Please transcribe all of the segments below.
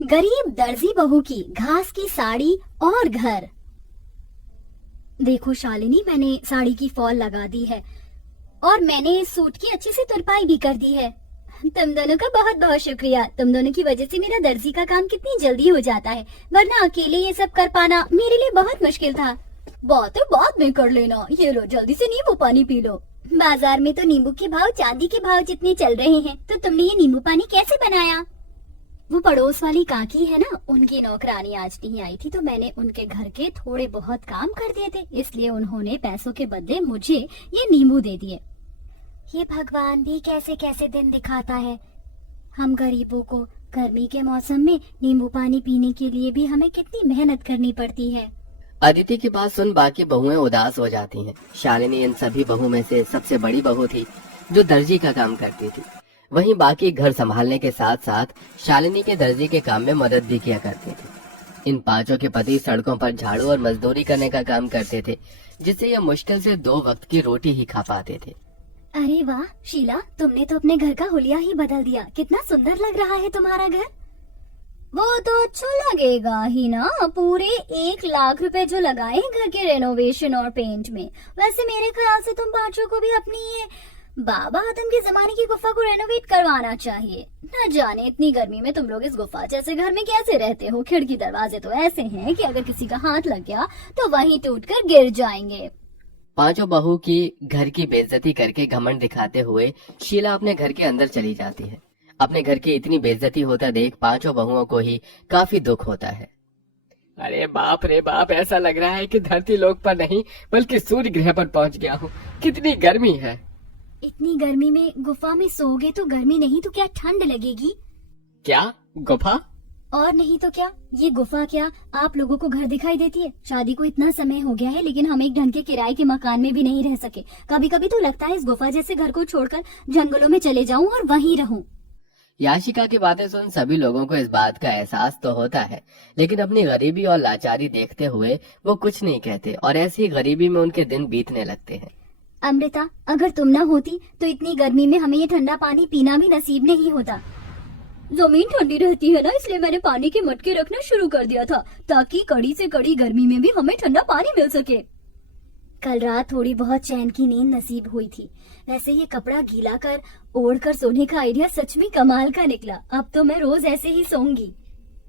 गरीब दर्जी बहू की घास की साड़ी और घर। देखो शालिनी, मैंने साड़ी की फॉल लगा दी है और मैंने इस सूट की अच्छे से तुरपाई भी कर दी है। तुम दोनों का बहुत बहुत शुक्रिया। तुम दोनों की वजह से मेरा दर्जी का काम कितनी जल्दी हो जाता है, वरना अकेले ये सब कर पाना मेरे लिए बहुत मुश्किल था। बातें बाद में कर लेना, ये लो जल्दी से नींबू पानी पी लो। बाजार में तो नींबू के भाव चांदी के भाव जितने चल रहे हैं, तो तुमने ये नींबू पानी कैसे बनाया? वो पड़ोस वाली काकी है ना, उनकी नौकरानी आज नहीं आई थी, तो मैंने उनके घर के थोड़े बहुत काम कर दिए थे, इसलिए उन्होंने पैसों के बदले मुझे ये नींबू दे दिए। ये भगवान भी कैसे कैसे दिन दिखाता है। हम गरीबों को गर्मी के मौसम में नींबू पानी पीने के लिए भी हमें कितनी मेहनत करनी पड़ती है। अदिति की बात सुन बाकी बहुएं उदास हो जाती हैं। शालिनी इन सभी बहू में से सबसे बड़ी बहू थी, जो दर्जी का काम करती थी। वहीं बाकी घर संभालने के साथ साथ शालिनी के दर्जी के काम में मदद भी किया करते थे। इन पांचों के पति सड़कों पर झाड़ू और मजदूरी करने का काम करते थे, जिससे यह मुश्किल से 2 वक्त की रोटी ही खा पाते थे। अरे वाह शीला, तुमने तो अपने घर का हुलिया ही बदल दिया। कितना सुंदर लग रहा है तुम्हारा घर। वो तो अच्छा लगेगा ही ना, पूरे 1 लाख रुपए जो लगाए घर के रेनोवेशन और पेंट में। वैसे मेरे ख्याल से तुम पांचों को भी अपनी ये बाबा आदम के जमाने की गुफा को रेनोवेट करवाना चाहिए। न जाने इतनी गर्मी में तुम लोग इस गुफा जैसे घर में कैसे रहते हो। खिड़की दरवाजे तो ऐसे हैं कि अगर किसी का हाथ लग गया तो वहीं टूटकर गिर जाएंगे। पांचों बहू की घर की बेइज्जती करके घमंड दिखाते हुए शीला अपने घर के अंदर चली जाती है। अपने घर की इतनी बेइज्जती होता देख पांचों बहुओं को ही काफी दुख होता है। अरे बाप रे बाप, ऐसा लग रहा है कि धरती लोक पर नहीं बल्कि सूर्य ग्रह पर पहुंच गया हूँ। कितनी गर्मी है। इतनी गर्मी में गुफा में सोओगे तो गर्मी नहीं तो क्या ठंड लगेगी? क्या गुफा? और नहीं तो क्या, ये गुफा क्या आप लोगों को घर दिखाई देती है? शादी को इतना समय हो गया है, लेकिन हम एक ढंग के किराए के मकान में भी नहीं रह सके। कभी कभी तो लगता है इस गुफा जैसे घर को छोड़कर जंगलों में चले जाऊं और वहीं रहूं। याशिका की बातें सुन सभी लोगों को इस बात का एहसास तो होता है, लेकिन अपनी गरीबी और लाचारी देखते हुए वो कुछ नहीं कहते और ऐसी गरीबी में उनके दिन बीतने लगते हैं। अमृता, अगर तुम ना होती तो इतनी गर्मी में हमें ये ठंडा पानी पीना भी नसीब नहीं होता। जमीन ठंडी रहती है ना, इसलिए मैंने पानी के मटके रखना शुरू कर दिया था, ताकि कड़ी से कड़ी गर्मी में भी हमें ठंडा पानी मिल सके। कल रात थोड़ी बहुत चैन की नींद नसीब हुई थी। वैसे ये कपड़ा गीला कर ओढ़ कर सोने का आइडिया सच में कमाल का निकला। अब तो मैं रोज ऐसे ही सोऊंगी।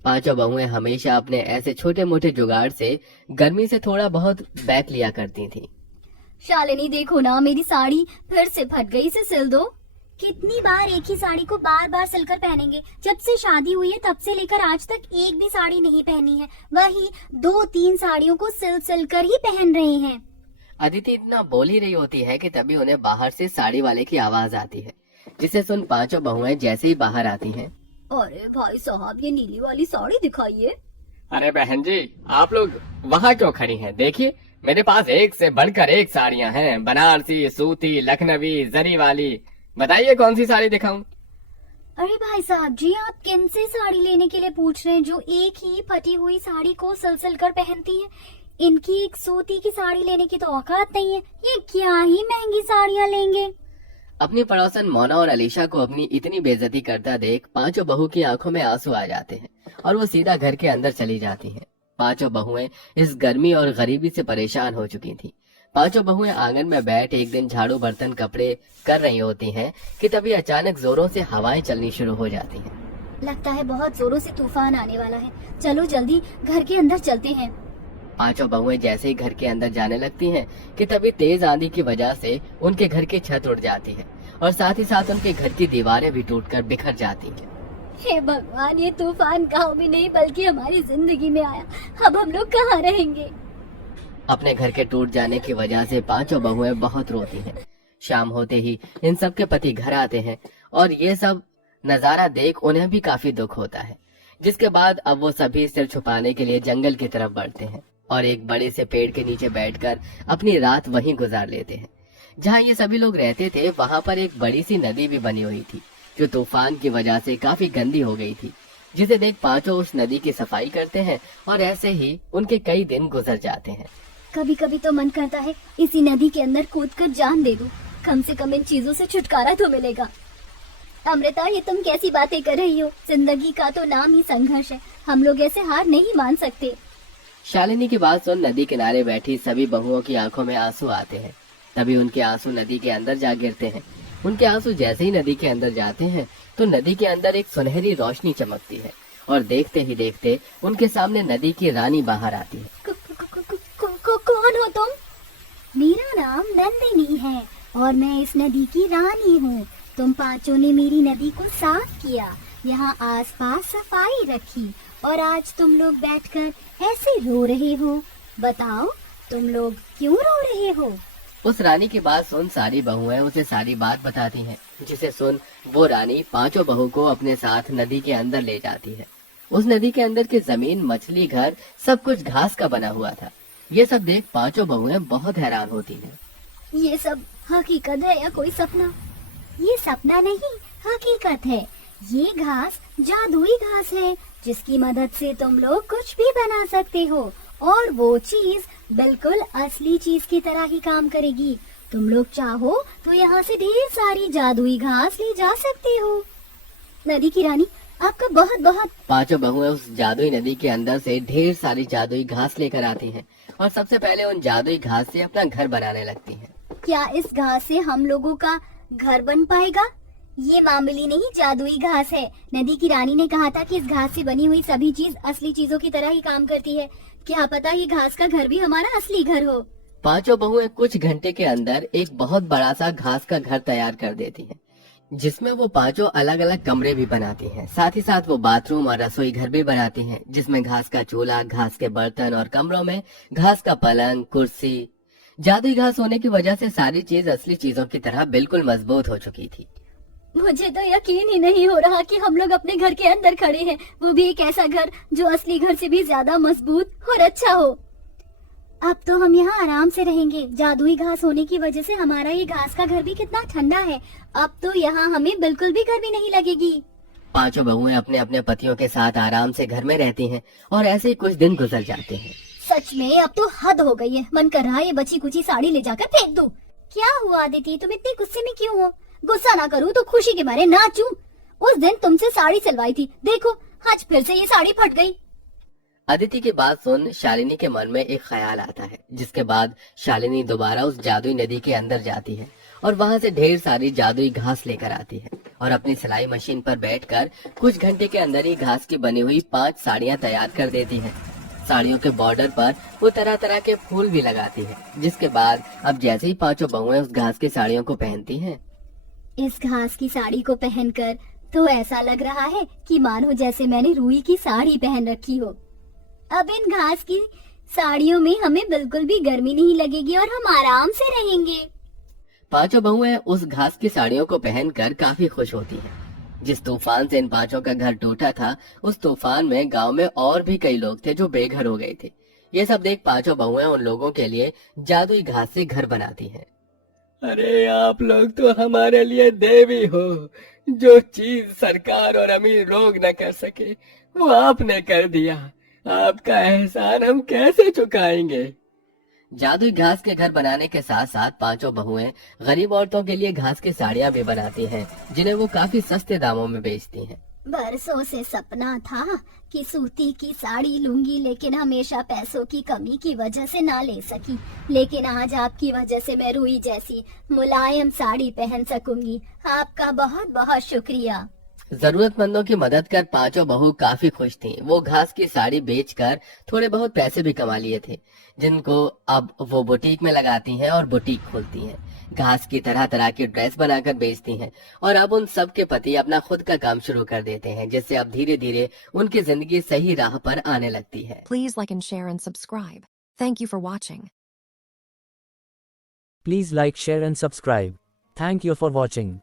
पांचों बहुएं हमेशा अपने ऐसे छोटे मोटे जुगाड़ से गर्मी से थोड़ा बहुत बैक लिया करती थी। शालिनी देखो ना, मेरी साड़ी फिर से फट गई, इसे सिल दो। कितनी बार एक ही साड़ी को बार बार सिलकर पहनेंगे? जब से शादी हुई है तब से लेकर आज तक एक भी साड़ी नहीं पहनी है, वही 2-3 साड़ियों को सिल कर ही पहन रहे हैं। अदिति इतना बोल ही रही होती है कि तभी उन्हें बाहर से साड़ी वाले की आवाज आती है, जिसे सुन पांचों बहुएं जैसे ही बाहर आती हैं। अरे भाई साहब, ये नीली वाली साड़ी दिखाइए। अरे बहन जी, आप लोग वहाँ क्यों खड़ी हैं? देखिए मेरे पास एक से बढ़कर एक साड़ियाँ हैं, बनारसी, सूती, लखनवी, जरी वाली। बताइए कौन सी साड़ी दिखाऊं? अरे भाई साहब जी, आप किन से साड़ी लेने के लिए पूछ रहे हैं जो एक ही फटी हुई साड़ी को सिल कर पहनती है? इनकी एक सूती की साड़ी लेने की तो औकात नहीं है। ये क्या ही महंगी साड़ियाँ लेंगे। अपनी पड़ोसन मोना और अलीशा को अपनी इतनी बेइज्जती करता देख पांचों बहू की आंखों में आंसू आ जाते हैं और वो सीधा घर के अंदर चली जाती हैं। पांचों बहुएं इस गर्मी और गरीबी से परेशान हो चुकी थी। पांचों बहुएं आंगन में बैठ एक दिन झाड़ू बर्तन कपड़े कर रही होती हैं कि तभी अचानक जोरों से हवाएं चलनी शुरू हो जाती हैं। लगता है बहुत जोरों से तूफान आने वाला है। चलो जल्दी घर के अंदर चलते हैं। पांचों बहुएं जैसे ही घर के अंदर जाने लगती हैं कि तभी तेज आंधी की वजह से उनके घर की छत उड़ जाती है और साथ ही साथ उनके घर की दीवारें भी टूटकर बिखर जाती हैं। हे भगवान, ये तूफान गाँव में नहीं बल्कि हमारी जिंदगी में आया। अब हम लोग कहाँ रहेंगे? अपने घर के टूट जाने की वजह से पांचों बहुएं बहुत रोती हैं। शाम होते ही इन सब के पति घर आते हैं और ये सब नजारा देख उन्हें भी काफी दुख होता है, जिसके बाद अब वो सभी सिर छुपाने के लिए जंगल की तरफ बढ़ते हैं और एक बड़े से पेड़ के नीचे बैठकर अपनी रात वहीं गुजार लेते हैं। जहाँ ये सभी लोग रहते थे वहाँ पर एक बड़ी सी नदी भी बनी हुई थी, जो तूफान की वजह से काफी गंदी हो गई थी, जिसे देख पांचों उस नदी की सफाई करते हैं और ऐसे ही उनके कई दिन गुजर जाते हैं। कभी कभी तो मन करता है इसी नदी के अंदर कूदकर जान दे दूं, कम से कम इन चीजों से छुटकारा तो मिलेगा। अमृता, ये तुम कैसी बातें कर रही हो? जिंदगी का तो नाम ही संघर्ष है, हम लोग ऐसे हार नहीं मान सकते। शालिनी की बात सुन नदी किनारे बैठी सभी बहुओं की आंखों में आंसू आते हैं। तभी उनके आंसू नदी के अंदर जा गिरते हैं। उनके आंसू जैसे ही नदी के अंदर जाते हैं तो नदी के अंदर एक सुनहरी रोशनी चमकती है और देखते ही देखते उनके सामने नदी की रानी बाहर आती है। कौन हो तुम? मेरा नाम नंदिनी है और मैं इस नदी की रानी हूँ। तुम पांचों ने मेरी नदी को साफ किया, यहाँ आसपास सफाई रखी और आज तुम लोग बैठकर ऐसे रो रहे हो। बताओ, तुम लोग क्यों रो रहे हो? उस रानी की बात सुन सारी बहुएं उसे सारी बात बताती हैं, जिसे सुन वो रानी पांचों बहू को अपने साथ नदी के अंदर ले जाती है। उस नदी के अंदर की जमीन, मछली घर, सब कुछ घास का बना हुआ था। ये सब देख पांचों बहुएं बहुत हैरान होती हैं। ये सब हकीकत है या कोई सपना? ये सपना नहीं, हकीकत है। ये घास जादुई घास है जिसकी मदद से तुम लोग कुछ भी बना सकते हो और वो चीज बिल्कुल असली चीज की तरह ही काम करेगी। तुम लोग चाहो तो यहाँ से ढेर सारी जादुई घास ले जा सकते हो। नदी की रानी, आपका बहुत बहुत। पांचों बहुएं उस जादुई नदी के अंदर से ढेर सारी जादुई घास लेकर आती हैं और सबसे पहले उन जादुई घास से अपना घर बनाने लगती हैं। क्या इस घास से हम लोगों का घर बन पाएगा? ये मामूली नहीं, जादुई घास है। नदी की रानी ने कहा था कि इस घास से बनी हुई सभी चीज असली चीजों की तरह ही काम करती है। क्या पता ये घास का घर भी हमारा असली घर हो। पांचों बहुएं कुछ घंटे के अंदर एक बहुत बड़ा सा घास का घर तैयार कर देती हैं, जिसमें वो पांचों अलग अलग कमरे भी बनाती हैं। साथ ही साथ वो बाथरूम और रसोई घर भी बनाती हैं, जिसमें घास का चूल्हा, घास के बर्तन और कमरों में घास का पलंग, कुर्सी। जादुई घास होने की वजह से सारी चीज असली चीजों की तरह बिल्कुल मजबूत हो चुकी थी। मुझे तो यकीन ही नहीं हो रहा कि हम लोग अपने घर के अंदर खड़े हैं, वो भी एक ऐसा घर जो असली घर से भी ज्यादा मजबूत और अच्छा हो। अब तो हम यहाँ आराम से रहेंगे। जादुई घास होने की वजह से हमारा ये घास का घर भी कितना ठंडा है। अब तो यहाँ हमें बिल्कुल भी गर्मी नहीं लगेगी। पांचों बहुएं अपने अपने पतियों के साथ आराम से घर में रहती हैं और ऐसे ही कुछ दिन गुजर जाते हैं। सच में अब तो हद हो गई है। मन कर रहा है ये बची कुची साड़ी ले जाकर फेंक दूं। क्या हुआ अदिति, तुम इतनी गुस्से में क्यों हो? गुस्सा ना करूं तो खुशी के मारे नाचूं। उस दिन तुमसे साड़ी सिलवाई थी, देखो आज फिर से ये साड़ी फट गई। अदिति की बात सुन शालिनी के मन में एक ख्याल आता है, जिसके बाद शालिनी दोबारा उस जादुई नदी के अंदर जाती है और वहाँ से ढेर सारी जादुई घास लेकर आती है और अपनी सिलाई मशीन पर बैठकर कुछ घंटे के अंदर ही घास की बनी हुई 5 साड़ियाँ तैयार कर देती है। साड़ियों के बॉर्डर पर वो तरह तरह के फूल भी लगाती है, जिसके बाद अब जैसे ही पांचों बहुएं उस घास की साड़ियों को पहनती हैं, इस घास की साड़ी को पहनकर तो ऐसा लग रहा है कि मानो जैसे मैंने रुई की साड़ी पहन रखी हो। अब इन घास की साड़ियों में हमें बिल्कुल भी गर्मी नहीं लगेगी और हम आराम से रहेंगे। पांचों बहुएं उस घास की साड़ियों को पहनकर काफी खुश होती हैं। जिस तूफान से इन पांचों का घर टूटा था, उस तूफान में गांव में और भी कई लोग थे जो बेघर हो गए थे। ये सब देख पांचों बहुएं उन लोगों के लिए जादुई घास से घर बनाती हैं। अरे आप लोग तो हमारे लिए देवी हो। जो चीज सरकार और अमीर लोग न कर सके वो आपने कर दिया। आपका एहसान हम कैसे चुकाएंगे? जादुई घास के घर बनाने के साथ साथ पांचों बहुएं गरीब औरतों के लिए घास की साड़ियाँ भी बनाती हैं, जिन्हें वो काफी सस्ते दामों में बेचती हैं। बरसों से सपना था कि सूती की साड़ी लूंगी, लेकिन हमेशा पैसों की कमी की वजह से ना ले सकी। लेकिन आज आपकी वजह से मैं रुई जैसी मुलायम साड़ी पहन सकूंगी। आपका बहुत बहुत शुक्रिया। जरूरतमंदों की मदद कर पांचों बहू काफी खुश थीं। वो घास की साड़ी बेचकर थोड़े बहुत पैसे भी कमा लिए थे, जिनको अब वो बुटीक में लगाती हैं और बुटीक खोलती हैं। घास की तरह तरह की ड्रेस बनाकर बेचती हैं और अब उन सब के पति अपना खुद का काम शुरू कर देते हैं, जिससे अब धीरे धीरे उनकी जिंदगी सही राह पर आने लगती है। Please like and share and subscribe. Thank you for watching. Please like, share and subscribe. Thank you for watching.